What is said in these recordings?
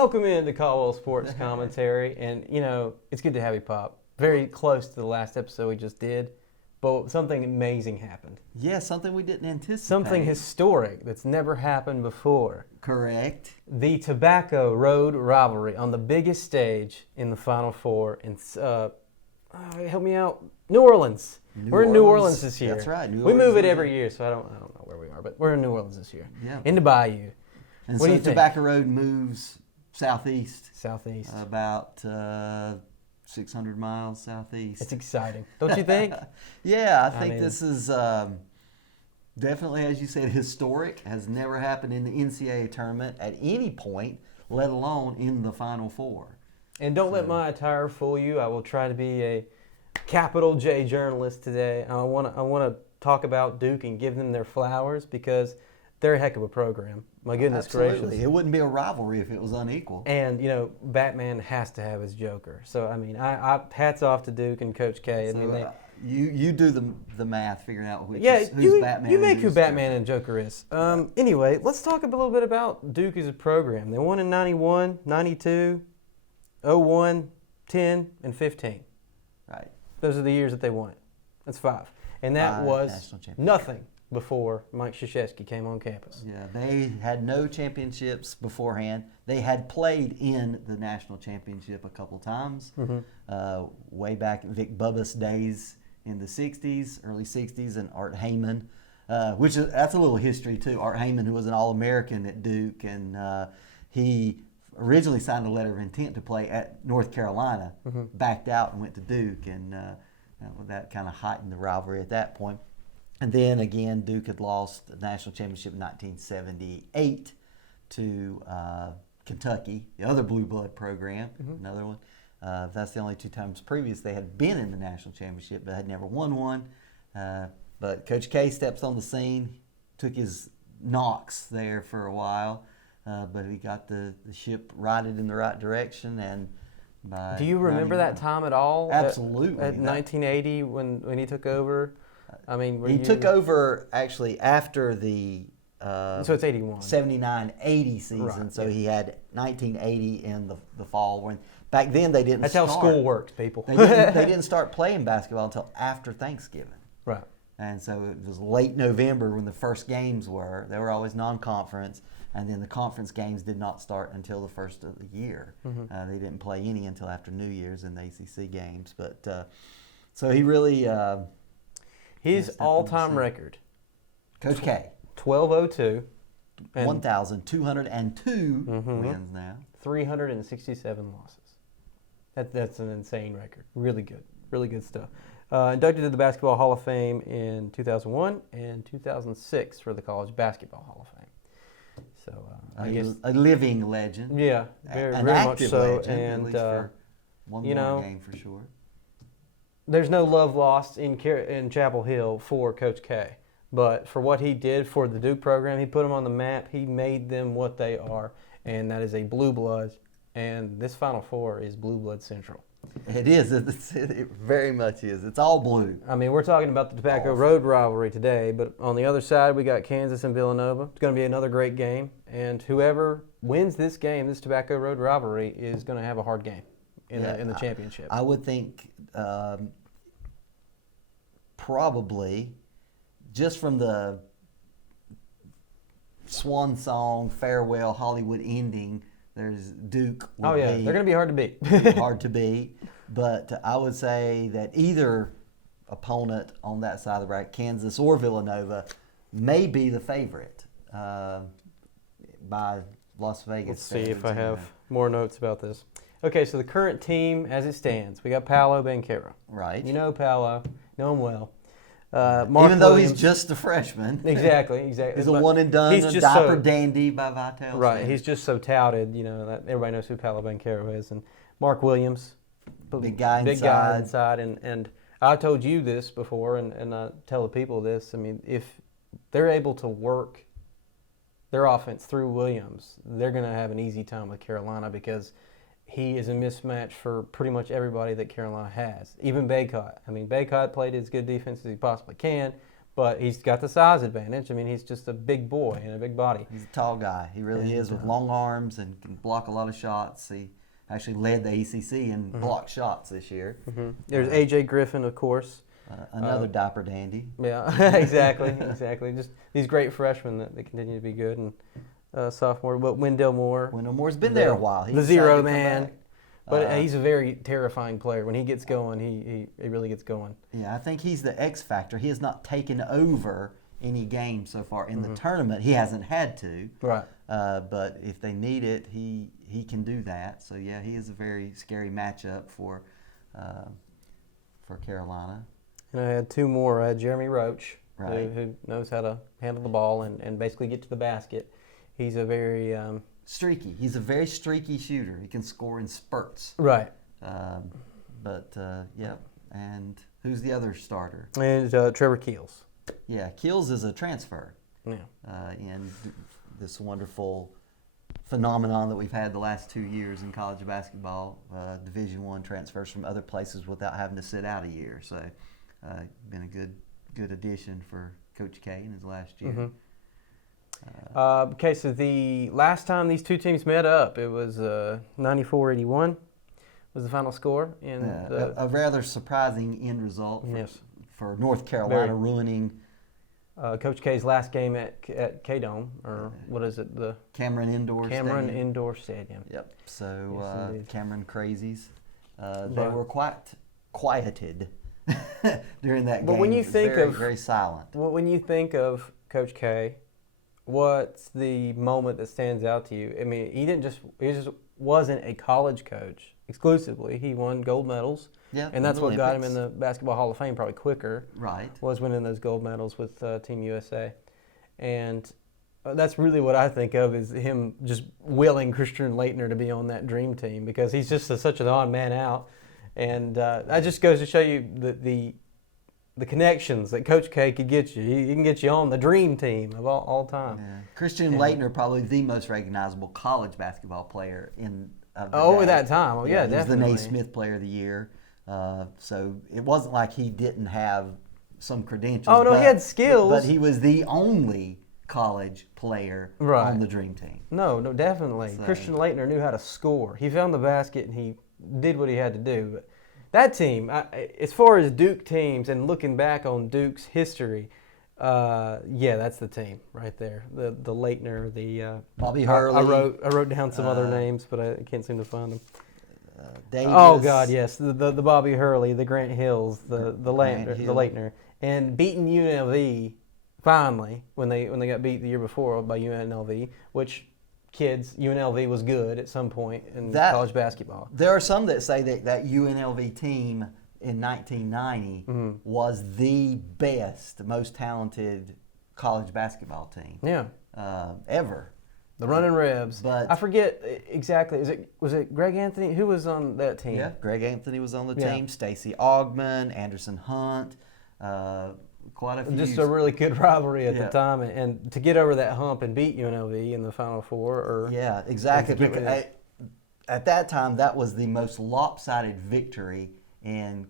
Welcome into Caldwell Sports Commentary, and it's good to have you, Pop. Very close to the last episode we just did, but something amazing happened. Yeah, something we didn't anticipate. Something historic that's never happened before. Correct. The Tobacco Road Rivalry on the biggest stage in the Final Four, and help me out, New Orleans. We're in New Orleans this year. That's right. We move it every year, so I don't know where we are, but we're in New Orleans this year. Yeah. In the Bayou. And What do so you think? Tobacco Road moves southeast. Southeast. About 600 miles southeast. It's exciting, don't you think? Yeah, I think this is definitely, as you said, historic. Has never happened in the NCAA tournament at any point, let alone in the Final Four. And don't let my attire fool you. I will try to be a capital J journalist today. I want to talk about Duke and give them their flowers because they're a heck of a program. My goodness Absolutely. gracious. It wouldn't be a rivalry if it was unequal. And, Batman has to have his Joker. So, I hats off to Duke and Coach K. You do the math, figuring out who's Batman. You make and who who's Batman and Joker is. Anyway, let's talk a little bit about Duke as a program. They won in 91, 92, 01, 10, and 15. Right. Those are the years that they won it. That's 5. And that was nothing before Mike Krzyzewski came on campus. Yeah, they had no championships beforehand. They had played in the national championship a couple times, way back in Vic Bubba's days in the 60s, early 60s, and Art Heyman, that's a little history too. Art Heyman, who was an All-American at Duke, and he originally signed a letter of intent to play at North Carolina, backed out and went to Duke, and that kind of heightened the rivalry at that point. And then again, Duke had lost the national championship in 1978 to Kentucky, the other blue blood program, another one. That's the only 2 times previous they had been in the national championship, but had never won one. But Coach K steps on the scene, took his knocks there for a while, but he got the ship righted in the right direction. And do you remember that time at all? Absolutely. At 1980 when he took over? He took over actually after the so it's 81. 79-80 season. Right, so he had 1980 in the fall. When back then they didn't. That's start. how school works, people. They didn't start playing basketball until after Thanksgiving. Right. And so it was late November when the first games were. They were always non-conference, and then the conference games did not start until the first of the year. They didn't play any until after New Year's in the ACC games. But so he really. His all-time record, Coach K, 1202, 1,202 wins now, 367 losses. That's an insane record. Really good stuff. Inducted to the Basketball Hall of Fame in 2001 and 2006 for the College Basketball Hall of Fame. So I guess a living legend. Yeah, very an much active so. legend, And at least for one more game for sure. There's no love lost in Chapel Hill for Coach K, but for what he did for the Duke program, he put them on the map. He made them what they are, and that is a blue blood. And this Final Four is blue blood central. It is. It very much is. It's all blue. We're talking about the Tobacco Road rivalry today, but on the other side, we got Kansas and Villanova. It's going to be another great game, and whoever wins this game, this Tobacco Road rivalry, is going to have a hard game in the championship. I would think probably just from the swan song, farewell, Hollywood ending, there's Duke. They're going to be hard to beat. Hard to beat. But I would say that either opponent on that side of the bracket, Kansas or Villanova, may be the favorite by Las Vegas. Let's see if I have more notes about this. Okay, so the current team as it stands, we got Paolo Banchero. Right. You know Paolo, know him well. Even though he's just a freshman. Exactly. He's a one and done, a diaper dandy by Vitale. Right, he's just so touted, that everybody knows who Paolo Banchero is. And Mark Williams, big guy inside. And I told you this before, and I tell the people this. If they're able to work their offense through Williams, they're going to have an easy time with Carolina because he is a mismatch for pretty much everybody that Carolina has. Even Baycott. Baycott played as good defense as he possibly can, but he's got the size advantage. I mean, he's just a big boy and a big body. He's a tall guy. He really is, with long arms and can block a lot of shots. He actually led the ACC in blocked shots this year. There's A.J. Griffin, of course. Another diaper dandy. Yeah, exactly. Just these great freshmen that continue to be good, and sophomore. But Wendell Moore. Wendell Moore's been there a while. The zero man. But he's a very terrifying player. When he gets going, he really gets going. Yeah, I think he's the X factor. He has not taken over any game so far in the tournament. He hasn't had to. Right. But if they need it, he can do that. So yeah, he is a very scary matchup for Carolina. And I had two more. I had Jeremy Roach, Right. who knows how to handle the ball and basically get to the basket. He's a very streaky. He's a very streaky shooter. He can score in spurts. right. Yeah. And who's the other starter? And Trevor Keels. Yeah, Keels is a transfer. Yeah. In this wonderful phenomenon that we've had the last 2 years in college basketball, Division I transfers from other places without having to sit out a year. So, been a good addition for Coach K in his last year. Okay, so the last time these two teams met up, it was 94-81 was the final score. And a rather surprising end result for North Carolina, ruining Coach K's last game at K-Dome, or what is it? The Cameron Indoor Stadium. Yep. So Cameron Crazies, they were quite quieted during that game. But when you think very silent. Well, when you think of Coach K, what's the moment that stands out to you? I mean, he just wasn't a college coach exclusively. He won gold medals. Yeah, and that's what got him in the Basketball Hall of Fame probably quicker. Right. Was winning those gold medals with Team USA. And that's really what I think of, is him just willing Christian Laettner to be on that dream team, because he's just such an odd man out. And that just goes to show you the connections that Coach K could get you. He can get you on the dream team of all time. Yeah. Christian Laettner, probably the most recognizable college basketball player at that time. Oh, yeah, definitely. He was the Naismith Player of the Year. So it wasn't like he didn't have some credentials. Oh, no, he had skills. But he was the only college player on the dream team. No, definitely. So Christian Laettner knew how to score. He found the basket and he did what he had to do. But that team, as far as Duke teams and looking back on Duke's history, that's the team right there. The Laettner, the Bobby Hurley. I wrote down some other names, but I can't seem to find them. Davis. Oh God, yes, the Bobby Hurley, the Grant Hills, the Laettner, and beating UNLV finally when they got beat the year before by UNLV, which UNLV was good at some point in college basketball. There are some that say that UNLV team in 1990 was the best, most talented college basketball team ever. The Running Rebs. But I forget exactly. Was it Greg Anthony? Who was on that team? Yeah, Greg Anthony was on the team. Stacey Augmon, Anderson Hunt, quite a few. Just a really good rivalry at the time, and to get over that hump and beat UNLV in the Final Four. Yeah, exactly. Because at that time, that was the most lopsided victory in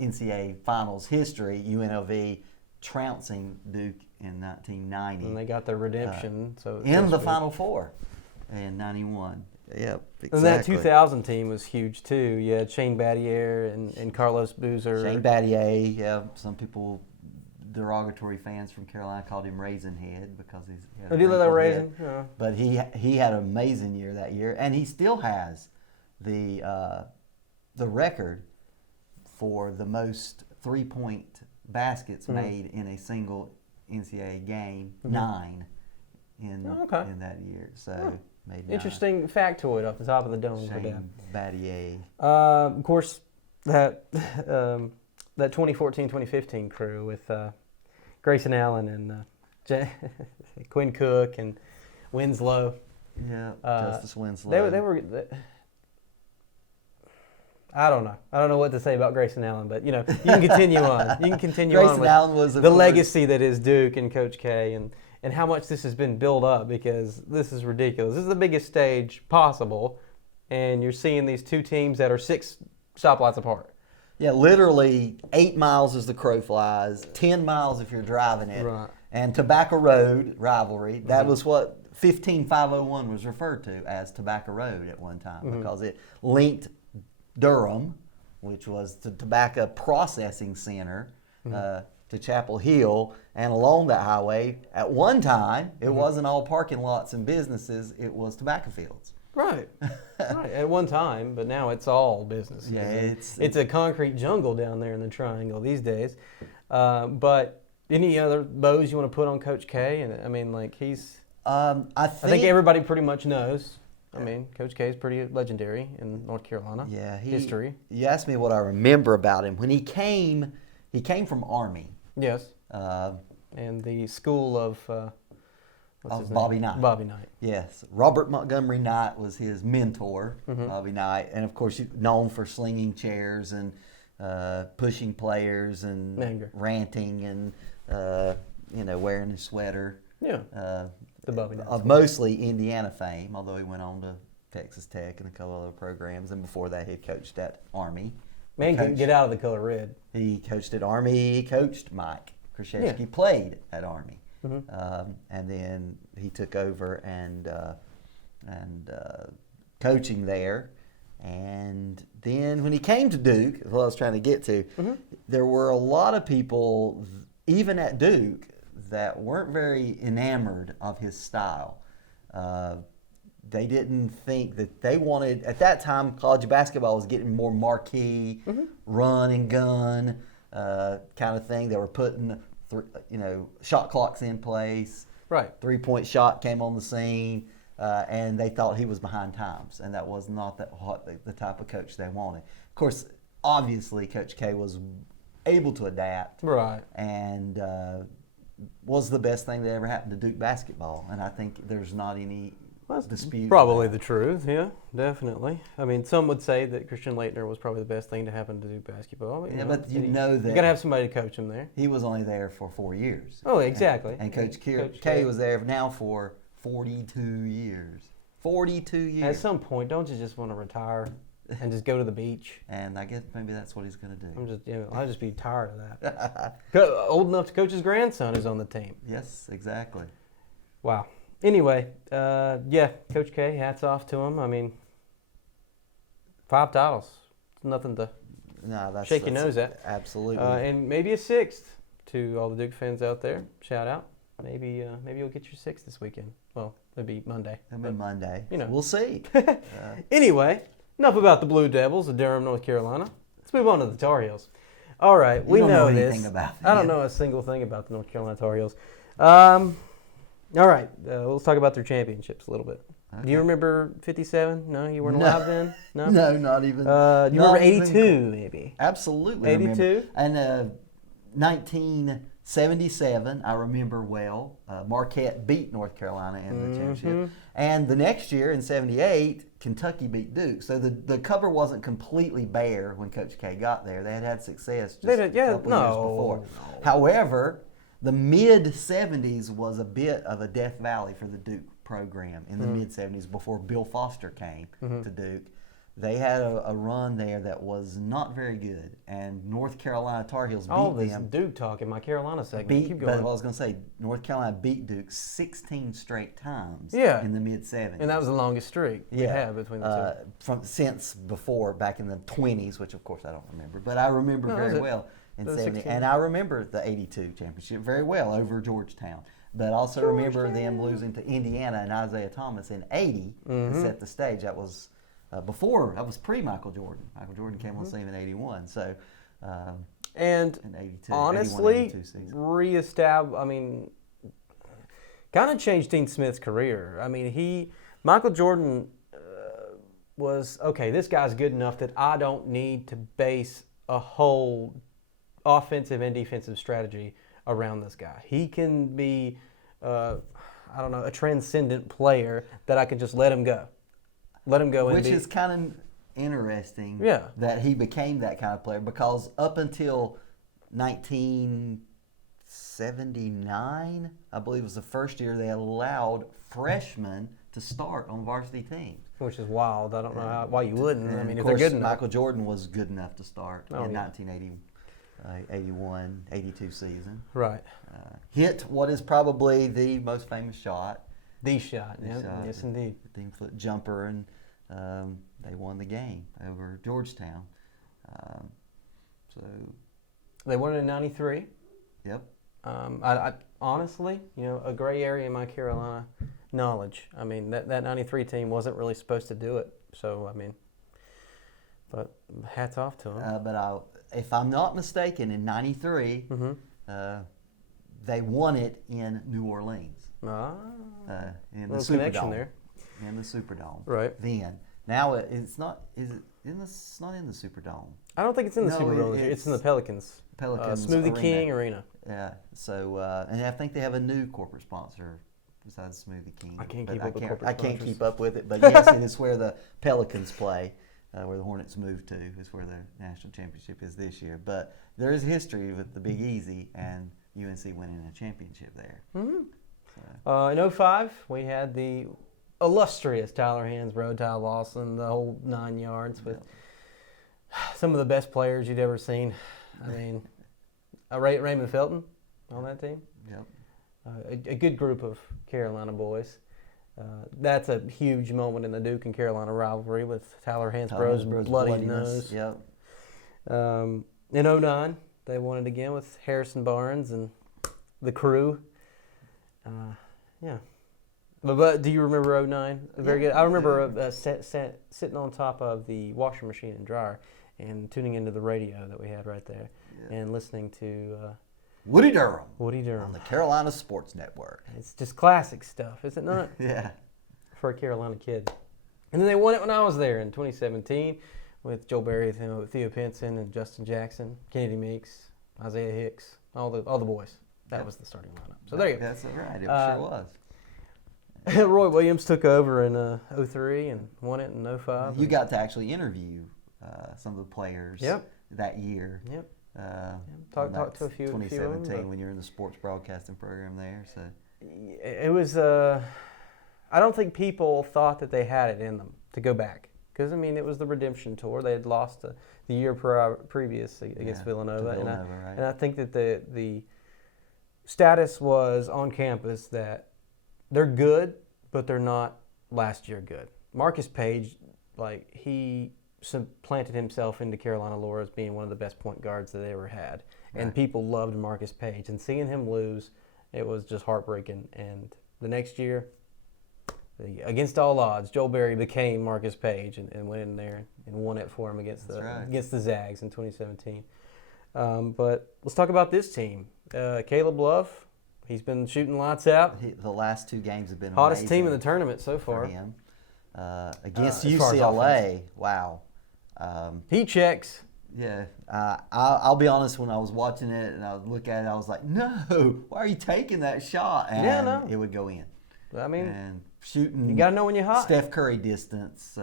NCAA Finals history. UNLV trouncing Duke in 1990. And they got their redemption. In the Final Four in 91. Yep, exactly. And that 2000 team was huge too. You had Shane Battier and Carlos Boozer. Shane Battier, yeah. Some people, derogatory fans from Carolina, called him Raisin Head because he's. Did he look like Raisin? Yeah. But he had an amazing year that year, and he still has the record for the most 3-point baskets made in a single NCAA game, 9 in that year. So made 9. Interesting factoid off the top of the dome. Shane Battier. Of course, that 2014-2015 crew with Grayson Allen and Quinn Cook and Winslow. Yeah, Justice Winslow. They were. I don't know. I don't know what to say about Grayson Allen, but you can continue on. You can continue on with Allen was, the legacy that is Duke and Coach K, and how much this has been built up, because this is ridiculous. This is the biggest stage possible, and you're seeing these two teams that are 6 stoplights apart. Yeah, literally 8 miles as the crow flies, 10 miles if you're driving it. Right. And Tobacco Road, Rivalry, that was what 15501 was referred to as Tobacco Road at one time because it linked Durham, which was the tobacco processing center, to Chapel Hill. And along that highway, at one time, it wasn't all parking lots and businesses, it was tobacco fields. Right. Right. At one time, but now it's all business. Yeah, it's a concrete jungle down there in the Triangle these days. But any other bows you want to put on Coach K? And I mean, like I think everybody pretty much knows. I mean, Coach K is pretty legendary in North Carolina. Yeah, history. You asked me what I remember about him when he came from Army. Yes. And the school of. What's his name? Bobby Knight. Bobby Knight. Yes. Robert Montgomery Knight was his mentor, Bobby Knight. And, of course, known for slinging chairs and pushing players and ranting and, wearing his sweater. Yeah. The Bobby Knight. Of mostly Indiana fame, although he went on to Texas Tech and a couple other programs. And before that, he coached at Army. Man couldn't get out of the color red. He coached at Army. He coached Mike Krzyzewski, played at Army. And then he took over and coaching there. And then when he came to Duke, what I was trying to get to, there were a lot of people, even at Duke, that weren't very enamored of his style. They didn't think that they wanted, at that time, college basketball was getting more marquee, run and gun kind of thing. They were putting shot clocks in place. Right. 3-point shot came on the scene, and they thought he was behind times, and that was not the type of coach they wanted. Of course, obviously, Coach K was able to adapt. Right. And was the best thing that ever happened to Duke basketball, and I think there's not any dispute. Probably the truth, yeah, definitely. I mean, some would say that Christian Laettner was probably the best thing to happen to Duke basketball. But that you got to have somebody to coach him there. He was only there for 4 years. Oh, exactly. And Coach K was there now for 42 years. 42 years. At some point, don't you just want to retire and just go to the beach? And I guess maybe that's what he's going to do. I'll just be tired of that. Old enough to coach his grandson is on the team. Yes, exactly. Wow. Anyway, Coach K, hats off to him. I mean, 5 titles. It's nothing to shake your nose at. Absolutely. And maybe a 6th to all the Duke fans out there. Shout out. Maybe you'll get your 6th this weekend. Well, it'll be Monday. Monday. We'll see. Anyway, enough about the Blue Devils of Durham, North Carolina. Let's move on to the Tar Heels. All right, we know this. I don't know a single thing about the North Carolina Tar Heels. All right, let's talk about their championships a little bit. Okay. Do you remember 57? No, you weren't alive then? No, no, not even. Do you remember 82 maybe? Absolutely. 82? And 1977, I remember well. Marquette beat North Carolina in the championship. And the next year, in 78, Kentucky beat Duke. So the cover wasn't completely bare when Coach K got there. They had success just a couple years before. No. However, the mid-'70s was a bit of a death valley for the Duke program in the mid-'70s before Bill Foster came to Duke. They had a run there that was not very good, and North Carolina Tar Heels beat them. All this Duke talk in my Carolina segment. Keep going. But I was going to say, North Carolina beat Duke 16 straight times in the mid-'70s. And that was the longest streak we had between the two. Since before, back in the 20s, which of course I don't remember, but I remember very well. In 70, and I remember the 82 championship very well over Georgetown. But I also remember them losing to Indiana and Isaiah Thomas in 80 to set the stage. That was that was pre-Michael Jordan. Michael Jordan came on the scene in 81. So, and in 82, honestly, kind of changed Dean Smith's career. I mean, Michael Jordan was, okay, this guy's good enough that I don't need to base a whole offensive and defensive strategy around this guy. He can be, a transcendent player that I can just let him go. Which is kind of interesting that he became that kind of player, because up until 1979, I believe was the first year they allowed freshmen to start on varsity teams. which is wild. I don't know why you wouldn't. And I mean, of if they're course, good enough. Michael Jordan was good enough to start in yeah. 1981, 82 season. Right. Hit what is probably the most famous shot. The shot. Yes, indeed. 15-foot jumper, and they won the game over Georgetown. So they won it in '93. Yep. I honestly, a gray area in my Carolina knowledge. I mean, that '93 team wasn't really supposed to do it. So, I mean, but hats off to them. But if I'm not mistaken, in '93, they won it in New Orleans. In the Superdome. There. In the Superdome. Right. Then. Now it's not. It's not in the Superdome. I don't think it's in the Superdome. It's in the Pelicans. Smoothie Arena. King Arena. Yeah. So and I think they have a new corporate sponsor besides Smoothie King. I can't keep up with corporate I can't sponsors. keep up with it, but yes, it is where the Pelicans play, where the Hornets moved to. Is where their national championship is this year. But there is history with the Big Easy and UNC winning a championship there. Mm-hmm. In '05, we had the illustrious Tyler Hansbrough, Ty Lawson, the whole 9 yards with some of the best players you'd ever seen. I mean, Raymond Felton on that team. Yep. A good group of Carolina boys. That's a huge moment in the Duke and Carolina rivalry with Tyler Hansbrough's bloody nose. Yep. In '09, they won it again with Harrison Barnes and the crew. Yeah. But do you remember '09? Very good. I remember sitting on top of the washing machine and dryer and tuning into the radio that we had right there and listening to Woody Durham. On the Carolina Sports Network. It's just classic stuff, is it not? Yeah. For a Carolina kid. And then they won it when I was there in 2017 with Joel Berry, Theo Pinson, and Justin Jackson, Kennedy Meeks, Isaiah Hicks, all the boys. That was the starting lineup. So there you go. That's right. It sure was. Roy Williams took over in '03 and won it in '05. You got to actually interview some of the players that year. Yep. Talk to a few. 2017 when you're in the sports broadcasting program there. So it was. I don't think people thought that they had it in them to go back because I mean it was the redemption tour. They had lost the year previous against Villanova, and I think that the status was on campus that they're good, but they're not last year good. Marcus Page, he planted himself into Carolina lore as being one of the best point guards that they ever had. Right. And people loved Marcus Page. And seeing him lose, it was just heartbreaking. And the next year, against all odds, Joel Berry became Marcus Page and went in there and won it for him against the Zags in 2017. But let's talk about this team. Caleb Love. He's been shooting lights out. The last 2 games have been hottest team in the tournament so far. For him. Against UCLA, wow. He checks. Yeah. I'll be honest, when I was watching it and I would look at it, I was like, no, why are you taking that shot? And it would go in. I mean, and shooting. You got to know when you're hot. Steph Curry distance,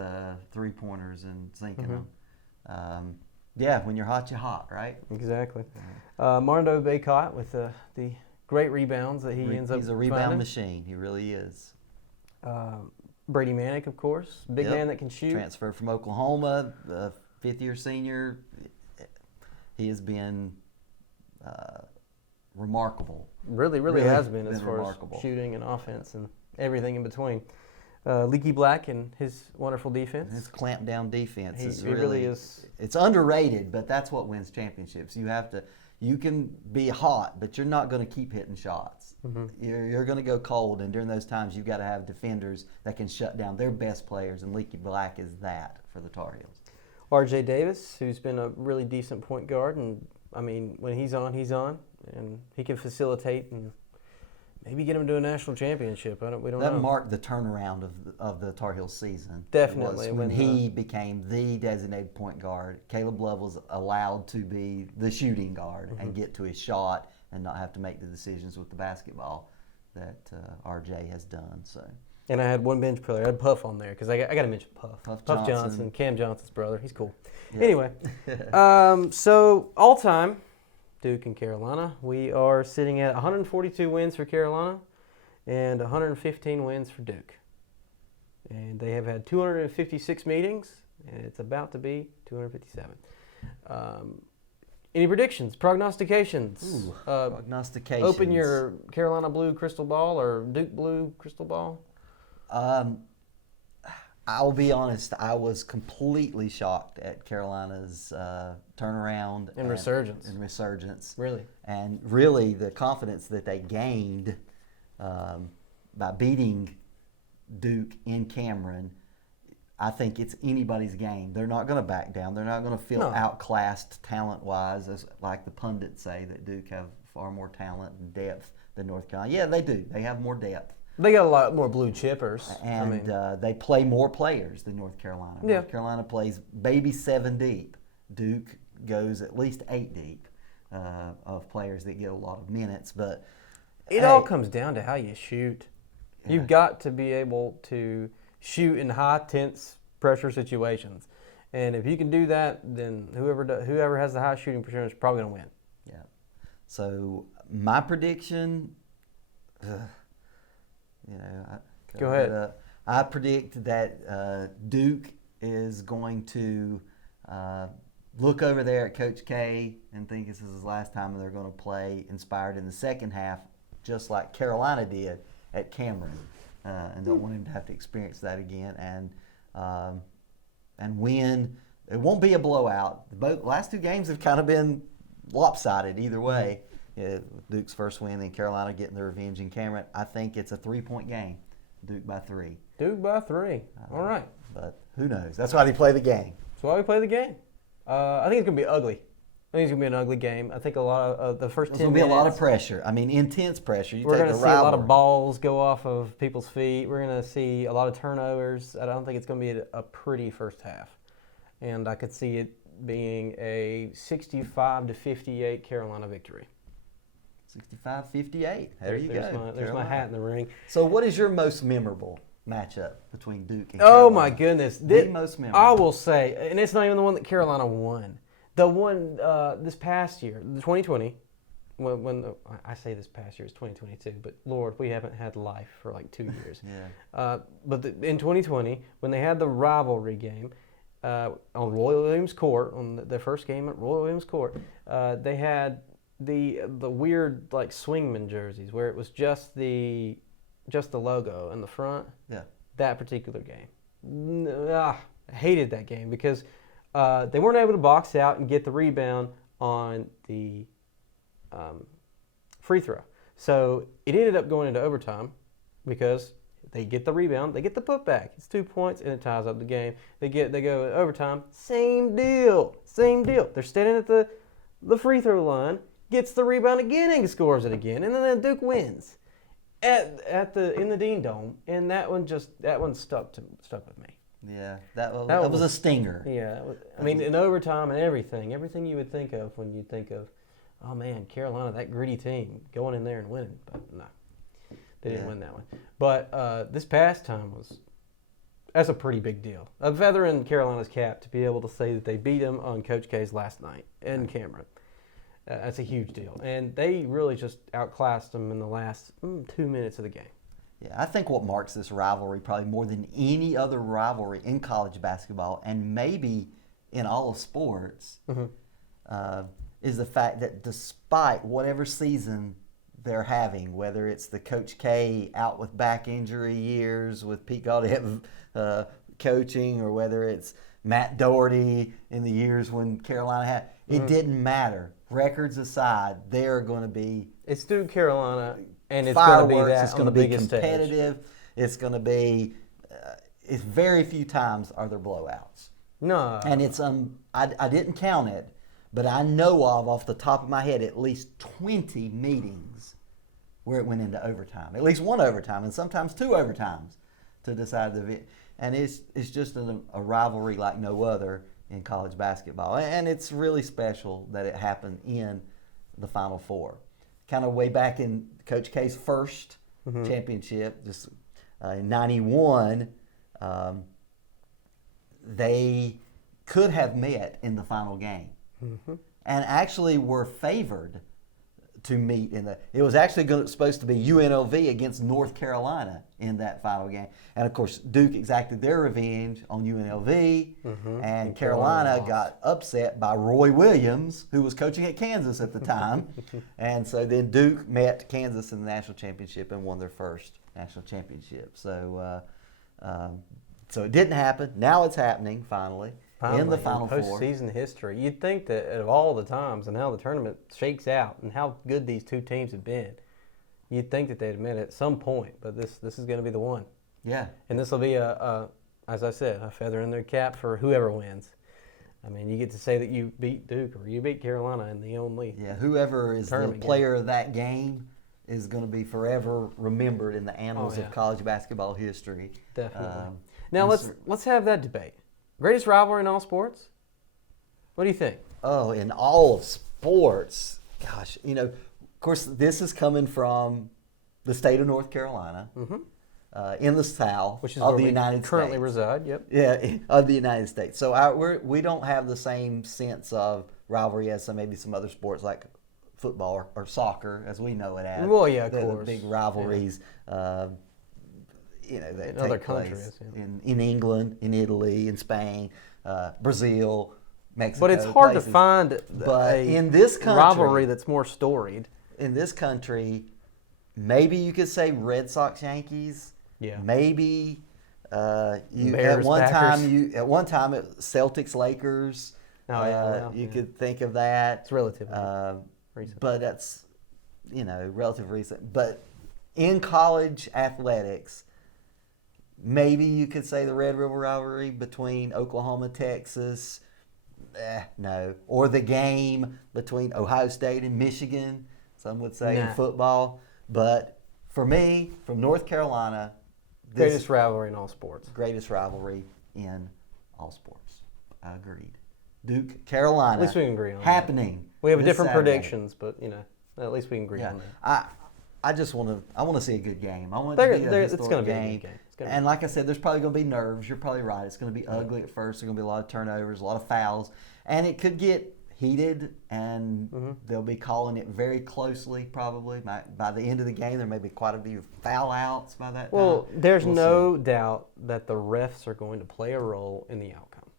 3-pointers and sinking them. When you're hot, you're hot, right? Exactly. Marndo Baycott with the great rebounds that he ends up He's a rebound machine. He really is. Brady Manick, of course. Big man that can shoot. Transferred from Oklahoma, fifth-year senior. He has been remarkable. Really has been as far as shooting and offense and everything in between. Leaky Black and his wonderful defense. His clamp down defense it really is. It's underrated, but that's what wins championships. You can be hot, but you're not going to keep hitting shots. Mm-hmm. You're going to go cold, and during those times, you've got to have defenders that can shut down their best players, and Leaky Black is that for the Tar Heels. R.J. Davis, who's been a really decent point guard, and I mean, when he's on, and he can facilitate and maybe get him to a national championship. We don't know. That marked the turnaround of the Tar Heels season. Definitely. When he became the designated point guard, Caleb Love was allowed to be the shooting guard and get to his shot and not have to make the decisions with the basketball that RJ has done. So. And I had one bench player. I had Puff on there because I got to mention Puff. Puff Johnson, Cam Johnson's brother. He's cool. Yep. Anyway, so all-time Duke and Carolina. We are sitting at 142 wins for Carolina and 115 wins for Duke. And they have had 256 meetings, and it's about to be 257. Any predictions, prognostications? Prognostications. Open your Carolina Blue crystal ball or Duke Blue crystal ball. I'll be honest, I was completely shocked at Carolina's turnaround And resurgence. Really? And really the confidence that they gained by beating Duke in Cameron. I think it's anybody's game. They're not going to back down. They're not going to feel outclassed talent-wise, as like the pundits say that Duke have far more talent and depth than North Carolina. Yeah, they do. They have more depth. They got a lot more blue chippers. And they play more players than North Carolina. Yeah. North Carolina plays maybe 7 deep. Duke goes at least 8 deep of players that get a lot of minutes. But it all comes down to how you shoot. Yeah. You've got to be able to shoot in high, tense pressure situations. And if you can do that, then whoever has the high shooting percentage is probably going to win. Yeah. So my prediction... Go ahead. I predict that Duke is going to look over there at Coach K and think this is his last time they're going to play inspired in the second half, just like Carolina did at Cameron, and don't want him to have to experience that again. And win. It won't be a blowout. The last 2 games have kind of been lopsided either way. Duke's first win and Carolina getting their revenge in Cameron. I think it's a 3-point game. Duke by 3. Duke by 3. All right. But who knows? That's why they play the game. That's why we play the game. I think it's going to be ugly. I think it's going to be an ugly game. I think a lot of the first 10 minutes. There's going to be a lot of pressure. I mean, intense pressure. We're going to see a lot of balls go off of people's feet. We're going to see a lot of turnovers. I don't think it's going to be a pretty first half. And I could see it being a 65-58 Carolina victory. 65-58. There you go. There's my hat in the ring. So what is your most memorable matchup between Duke and Carolina? Oh, my goodness. The most memorable. I will say, and it's not even the one that Carolina won. The one this past year, the 2020, I say this past year, it's 2022, but Lord, we haven't had life for like 2 years. Yeah. But in 2020, when they had the rivalry game on Roy Williams Court, on their first game at Roy Williams Court, they had the weird like swingman jerseys where it was just the logo in the front. Yeah. That particular game. I hated that game because they weren't able to box out and get the rebound on the free throw. So it ended up going into overtime because they get the rebound, they get the putback. It's 2 points and it ties up the game. They go overtime. Same deal. They're standing at the free throw line. Gets the rebound again and scores it again, and then Duke wins in the Dean Dome, and that one stuck with me. Yeah, that was a stinger. Yeah, in overtime and everything you would think of when you think of, oh man, Carolina, that gritty team going in there and winning, but no, they didn't win that one. But this past time that's a pretty big deal. A feather in Carolina's cap to be able to say that they beat them on Coach K's last night in Cameron. That's a huge deal. And they really just outclassed them in the last 2 minutes of the game. Yeah, I think what marks this rivalry probably more than any other rivalry in college basketball and maybe in all of sports is the fact that despite whatever season they're having, whether it's the Coach K out with back injury years with Pete Gaudet coaching or whether it's Matt Doherty in the years when Carolina had, it didn't matter. Records aside, they're going to be it's Duke Carolina, and it's going to be that. It's going to be competitive. Stage. It's going to be. It's very few times are there blowouts. No, and it's I didn't count it, but I know of off the top of my head at least 20 meetings where it went into overtime. At least one overtime, and sometimes 2 overtimes to decide the. And it's just a rivalry like no other in college basketball, and it's really special that it happened in the Final Four. Kind of way back in Coach K's first championship, just in '91, they could have met in the final game, and actually were favored to meet in the. It was actually supposed to be UNLV against North Carolina in that final game, and of course Duke exacted their revenge on UNLV, and Carolina got upset by Roy Williams, who was coaching at Kansas at the time, and so then Duke met Kansas in the national championship and won their first national championship. So, so it didn't happen. Now it's happening finally. In the Final Four. Postseason history. You'd think that of all the times and how the tournament shakes out and how good these two teams have been, you'd think that they'd admit it at some point, but this is going to be the one. Yeah. And this will be, as I said, a feather in their cap for whoever wins. I mean, you get to say that you beat Duke or you beat Carolina in the only whoever is the player of that game is going to be forever remembered in the annals of college basketball history. Definitely. Now let's have that debate. Greatest rivalry in all sports? What do you think? Oh, in all of sports, gosh, of course, this is coming from the state of North Carolina, in the South, which is of where the we United States. Currently reside. Yep. Yeah, of the United States. So we don't have the same sense of rivalry as maybe some other sports like football or soccer, as we know it as. Well, yeah, of course. The big rivalries. Yeah. That in other take place countries, in England, in Italy, in Spain, Brazil, Mexico. But it's hard places. to find in this country, rivalry that's more storied. In this country, maybe you could say Red Sox Yankees. Yeah. Maybe Bears, at one Packers. time it Celtics Lakers. You could think of that. It's relatively recent. But that's relative recent. But in college athletics, maybe you could say the Red River rivalry between Oklahoma, Texas. No. Or the game between Ohio State and Michigan, some would say, in football. But for me, from North Carolina, greatest rivalry in all sports. Greatest rivalry in all sports. I agreed. Duke, Carolina. At least we can agree on happening. That. We have different Saturday. predictions, but at least we can agree on that. I just want to see a good game. I want it to be a historic game. And like I said, there's probably going to be nerves. You're probably right. It's going to be ugly at first. There's going to be a lot of turnovers, a lot of fouls, and it could get heated. And they'll be calling it very closely. Probably by the end of the game, there may be quite a few foul outs by that time. Well, there's no doubt that the refs are going to play a role in the outcome.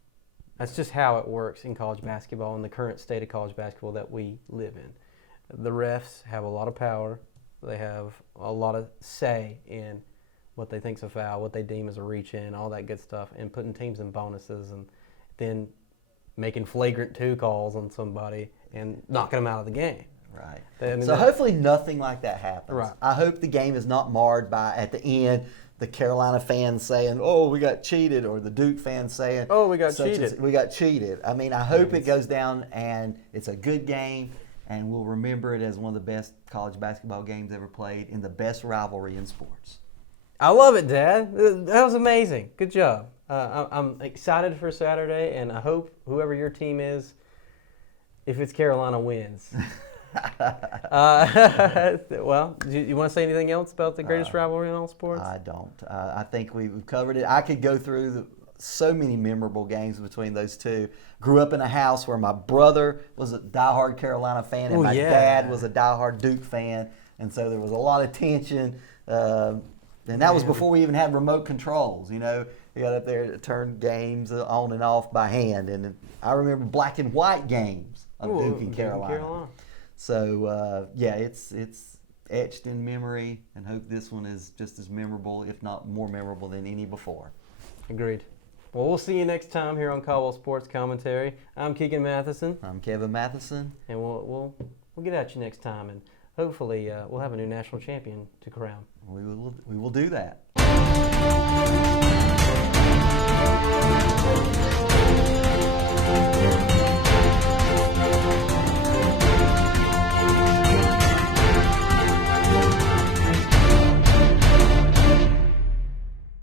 That's just how it works in college basketball in the current state of college basketball that we live in. The refs have a lot of power. They have a lot of say in what they think's a foul, what they deem as a reach-in, all that good stuff, and putting teams in bonuses and then making flagrant 2 calls on somebody and knocking them out of the game. Right. So hopefully nothing like that happens. Right. I hope the game is not marred by, at the end, the Carolina fans saying, "Oh, we got cheated," or the Duke fans saying, "Oh, we got cheated." We got cheated. I mean, I hope it goes down and it's a good game. And we'll remember it as one of the best college basketball games ever played in the best rivalry in sports. I love it, Dad. That was amazing. Good job. I'm excited for Saturday, and I hope whoever your team is, if it's Carolina, wins. Well, do you want to say anything else about the greatest rivalry in all sports? I don't. I think we've covered it. I could go through so many memorable games between those two. Grew up in a house where my brother was a diehard Carolina fan and my dad was a diehard Duke fan, and so there was a lot of tension. And that was before we even had remote controls. You got up there to turn games on and off by hand, and I remember black and white games of Duke and Carolina. So it's etched in memory, and hope this one is just as memorable, if not more memorable than any before. Agreed. Well, we'll see you next time here on Caldwell Sports Commentary. I'm Keegan Matheson. I'm Kevin Matheson. And we'll get at you next time, and hopefully we'll have a new national champion to crown. We will do that.